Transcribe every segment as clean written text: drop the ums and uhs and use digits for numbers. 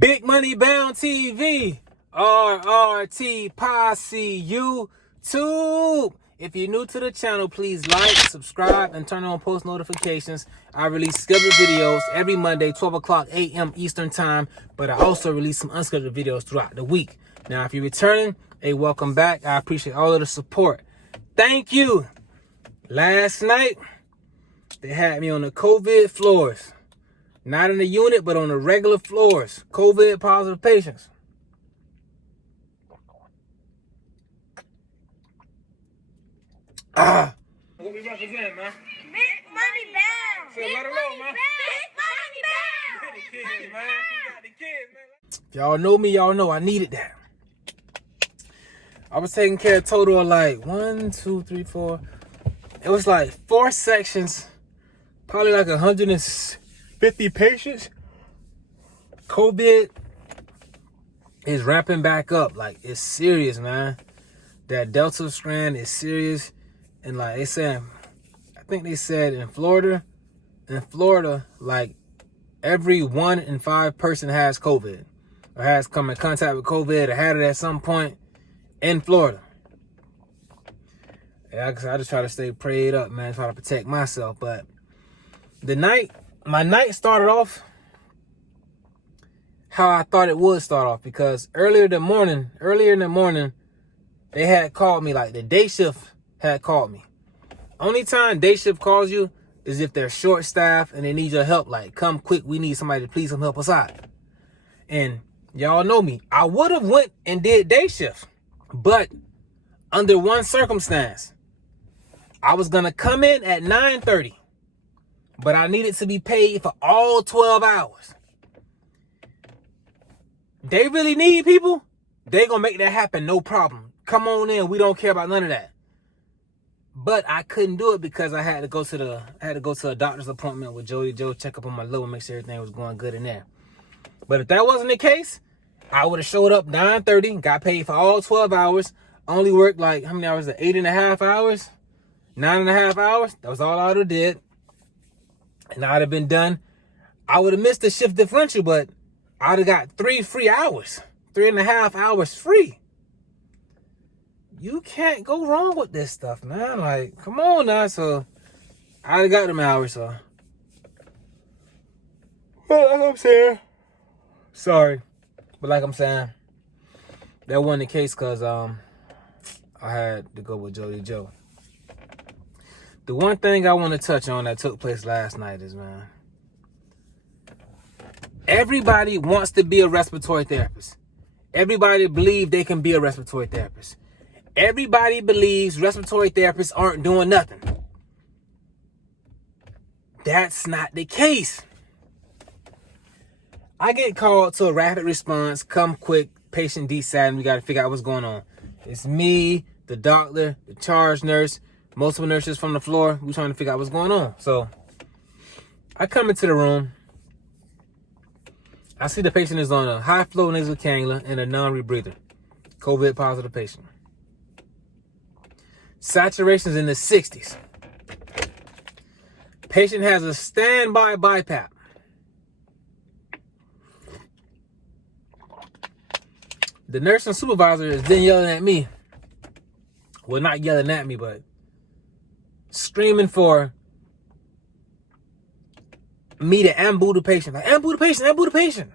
Big Money Bound TV, RRT Posse YouTube. If you're new to the channel, please like, subscribe, and turn on post notifications. I release scheduled videos every Monday, 12 o'clock a.m. Eastern Time, but I also release some unscheduled videos throughout the week. Now, if you're returning, hey, welcome back. I appreciate all of the support. Thank you. Last night, they had me on the COVID floors. Not in the unit, but on the regular floors. COVID positive patients. What we represent, man? Big money bound. So let her know, man. Big money bound. The kids, man. You got the kids, man. Y'all know me, y'all know I needed that. I was taking care of a total of like 1, 2, 3, 4. It was like 4 sections, probably like 150 patients. COVID is ramping back up. Like, it's serious, man. That Delta strand is serious. And like they said, I think they said in Florida, like every 1 in 5 person has COVID or has come in contact with COVID or had it at some point in Florida. Yeah, I just try to stay prayed up, man, try to protect myself. But my night started off how I thought it would start off, because earlier in the morning, they had called me, like the day shift had called me. Only time day shift calls you is if they're short staffed and they need your help. Like, come quick, we need somebody to please come help us out. And y'all know me. I would have went and did day shift, but under one circumstance. I was going to come in at 9:30, but I needed to be paid for all 12 hours. They really need people. They going to make that happen, no problem. Come on in. We don't care about none of that. But I couldn't do it because I had to go to a doctor's appointment with Jody Joe, check up on my liver, make sure everything was going good in there. But if that wasn't the case, I would have showed up 9:30, got paid for all 12 hours, only worked like, how many hours? 8.5 hours? 9.5 hours. That was all I would have did. And I'd have been done. I would have missed the shift differential, but I'd have got 3 free hours. 3.5 hours free. You can't go wrong with this stuff, man. Like, come on now. So I'd have got them hours, so. But like I'm saying, sorry. But like I'm saying, that wasn't the case because I had to go with Jody Joe. The one thing I want to touch on that took place last night is, man, everybody wants to be a respiratory therapist. Everybody believes they can be a respiratory therapist. Everybody believes respiratory therapists aren't doing nothing. That's not the case. I get called to a rapid response, come quick, patient desat, we got to figure out what's going on. It's me, the doctor, the charge nurse, multiple nurses from the floor. We're trying to figure out what's going on. So I come into the room. I see the patient is on a high flow nasal cannula and a non-rebreather. COVID positive patient. Saturation's in the 60s. Patient has a standby BiPAP. The nurse and supervisor is then yelling at me. Well, not yelling at me, but screaming for me to ambu the patient. Like, ambu the patient, ambu the patient.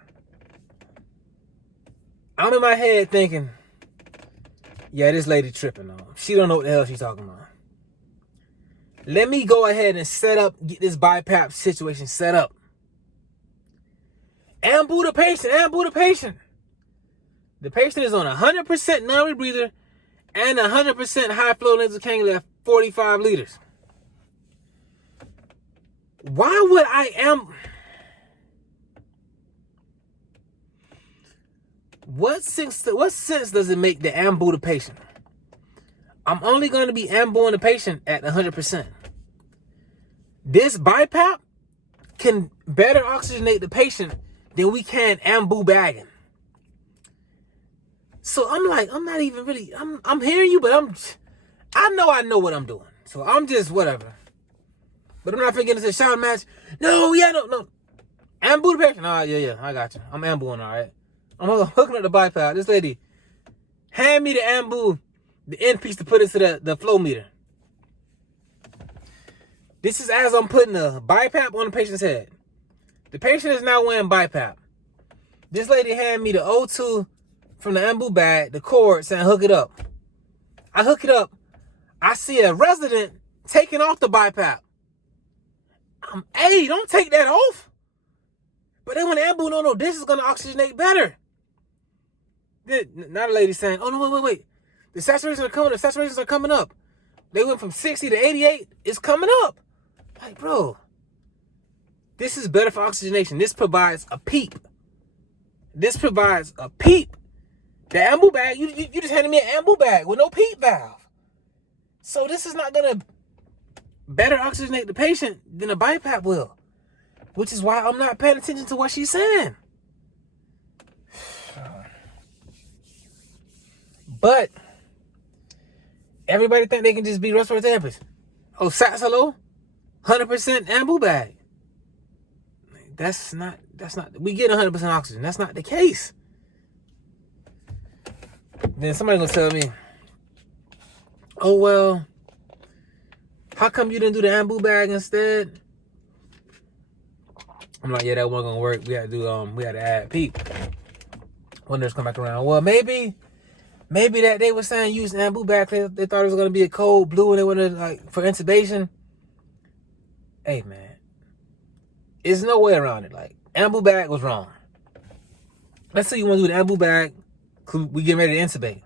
I'm in my head thinking, yeah, this lady tripping on. She don't know what the hell she's talking about. Let me go ahead and get this BiPAP situation set up. Ambu the patient, ambu the patient. The patient is on 100% non-rebreather and 100% high flow nasal cannula at 45 liters. Why would I What sense does it make to ambu the patient? I'm only going to be ambuing the patient at 100%. This BiPAP can better oxygenate the patient than we can ambu bagging. So I'm like, I'm not even really, I'm hearing you, but I know what I'm doing. So I'm just whatever. But I'm not finna get into a shout match. No. Ambu the patient. All right, yeah, I got you. I'm ambuing, all right. I'm hooking up the BiPAP. This lady, hand me the ambu, the end piece to put into the flow meter. This is as I'm putting the BiPAP on the patient's head. The patient is now wearing BiPAP. This lady hand me the O2 from the ambu bag, the cord, saying hook it up. I hook it up. I see a resident taking off the BiPAP. Hey, don't take that off. But then when the ambu, no, this is going to oxygenate better. Now the lady saying, oh, no, wait. The saturations are coming up. They went from 60 to 88. It's coming up. Like, bro, this is better for oxygenation. This provides a peep. The ambu bag, you just handed me an ambu bag with no peep valve. So this is not going to better oxygenate the patient than a BiPAP will. Which is why I'm not paying attention to what she's saying. But everybody think they can just be respiratory therapists. Oh, SATS, hello? 100% ambu bag. That's not, we get 100% oxygen. That's not the case. Then somebody gonna tell me, oh, well, how come you didn't do the ambu bag instead? I'm like, yeah, that wasn't gonna work. We had to add PEEP. When nurse come back around. Well, maybe that they were saying use ambu bag. They thought it was gonna be a cold blue and they wanted like for intubation. Hey man, there's no way around it. Like ambu bag was wrong. Let's say you want to do the ambu bag. We get ready to intubate.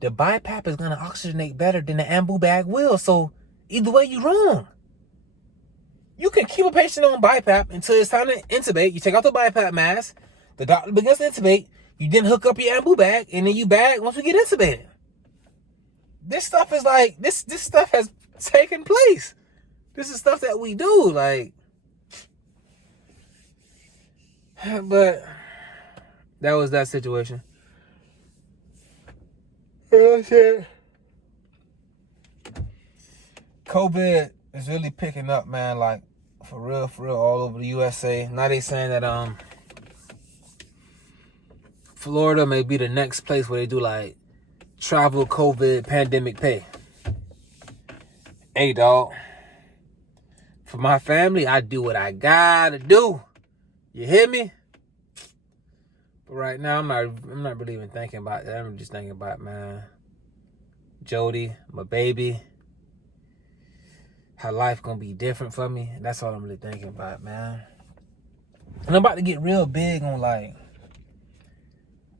The BiPAP is gonna oxygenate better than the ambu bag will. So either way, you're wrong. You can keep a patient on BiPAP until it's time to intubate. You take out the BiPAP mask. The doctor begins to intubate. You then hook up your ambu bag, and then you bag once we get intubated. This stuff is like, this stuff has taken place. This is stuff that we do, like. But that was that situation. COVID is really picking up, man, like for real, all over the USA. Now they saying that Florida may be the next place where they do like travel COVID pandemic pay. Hey, dog. For my family, I do what I gotta do. You hear me? But right now, I'm not really even thinking about that. I'm just thinking about, man, Jody, my baby. How life gonna be different for me. That's all I'm really thinking about, man. And I'm about to get real big on like,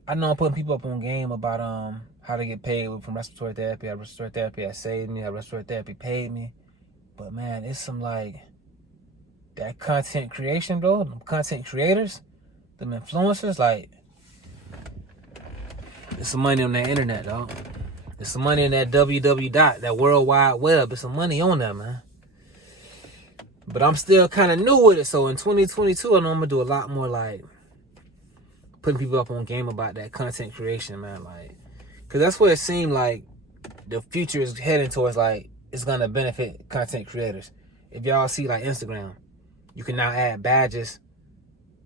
I know I'm putting people up on game about how to get paid from respiratory therapy. Respiratory therapy that saved me. Respiratory therapy paid me. But man, it's some like that content creation, bro. Them content creators, them influencers, like there's some money on that internet, dog. There's some money in that that World Wide Web. There's some money on that, man. But I'm still kind of new with it. So in 2022, I know I'm going to do a lot more like putting people up on game about that content creation, man. Like, because that's what it seemed like the future is heading towards. Like, it's going to benefit content creators. If y'all see like Instagram, you can now add badges.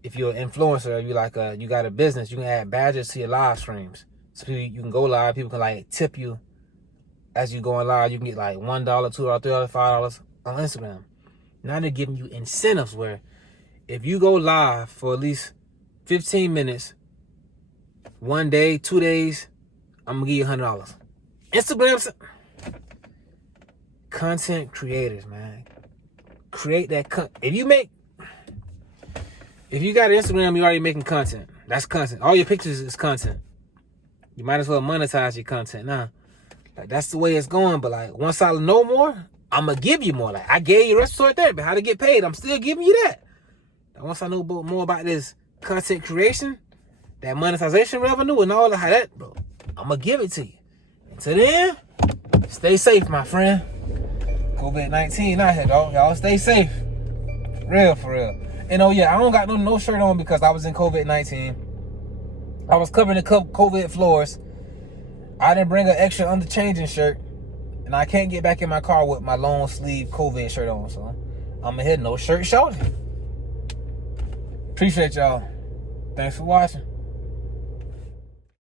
If you're an influencer, you got a business, you can add badges to your live streams. So you can go live. People can like tip you as you going live. You can get like $1, $2, $3, $5 on Instagram. Now they're giving you incentives where if you go live for at least 15 minutes, 1 day, 2 days, I'm going to give you $100. Instagram, content creators, man. Create that If you got Instagram, you're already making content. That's content. All your pictures is content. You might as well monetize your content now. Like, that's the way it's going. But like, once I know more, I'm going to give you more. Like, I gave you respiratory therapy, how to get paid. I'm still giving you that. And once I know more about this content creation, that monetization revenue and all of that, bro, I'm going to give it to you. Until then, stay safe, my friend. COVID-19 out here, dog. Y'all stay safe. For real. And oh yeah, I don't got no shirt on because I was in COVID-19. I was covering the COVID floors. I didn't bring an extra underchanging shirt. And I can't get back in my car with my long sleeve COVID shirt on. So I'ma hit no shirt shorty. Appreciate y'all. Thanks for watching.